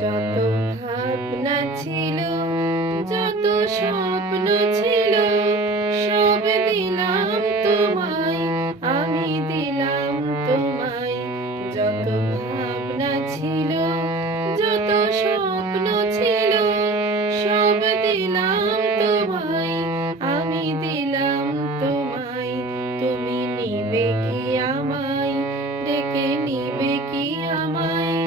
যত ভাবনা ছিল, যত স্বপ্ন ছিল, সব দিলাম তোমায়, আমি দিলাম তোমায়। যত ভাবনা ছিল, যত স্বপ্ন ছিল, সব দিলাম তোমায়, আমি দিলাম তোমায়। তুমি নিবে কি আমায়, ডেকে নিবে কি আমায়?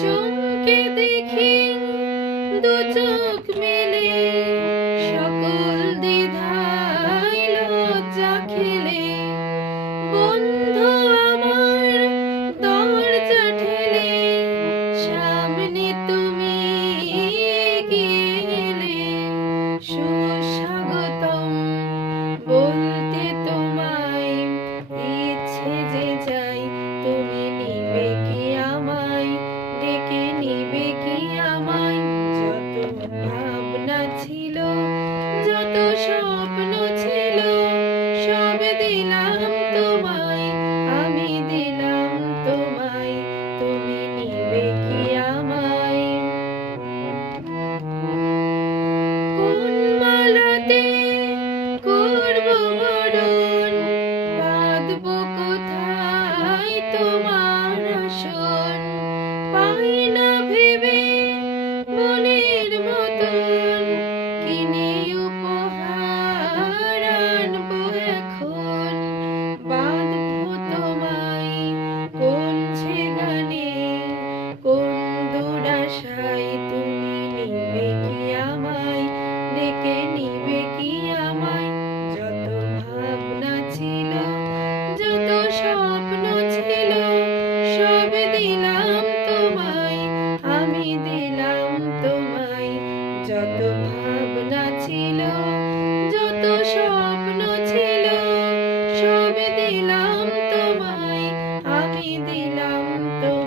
চমকে দেখি দু চোখ মেলে, সকল দ্বিধায় লজ্জা খেলে। বন্ধু আমার দরজা ঠেলে, সামনে তুমি এগিয়ে এলে। সুস্বাগতম বলতে তোমায়, ইচ্ছে যে যাই। তুমি নিবে কি আমায়, ডেকে নিবে কি আমায়? যত ভাবনা ছিল, যত স্বপ্ন ছিল, সব দিলাম তোমায়, আমি দিলাম তোমায়। তুমি নিবে কি আমায়? কোন মালাতে করব বরণ, বাঁধবো কোথায় তোমার আসন? পাই না ভেবে মনের মতন, কিনে উপহার আনবো এখন। বাঁধবো তোমায় কোন যে গানে, কোন দুরাশায়? তুমি নিবে কি আমায়, ডেকে নিবে কি আমায়? যত ভাবনা ছিল, যত স্বপ্ন ছিল, সব দিলাম তোমায়, আমি দিলাম তোমায়। যত ভাবনা ছিল, যত স্বপ্ন ছিল, সব দিলাম তোমায়, আমি দিলাম তোমায়।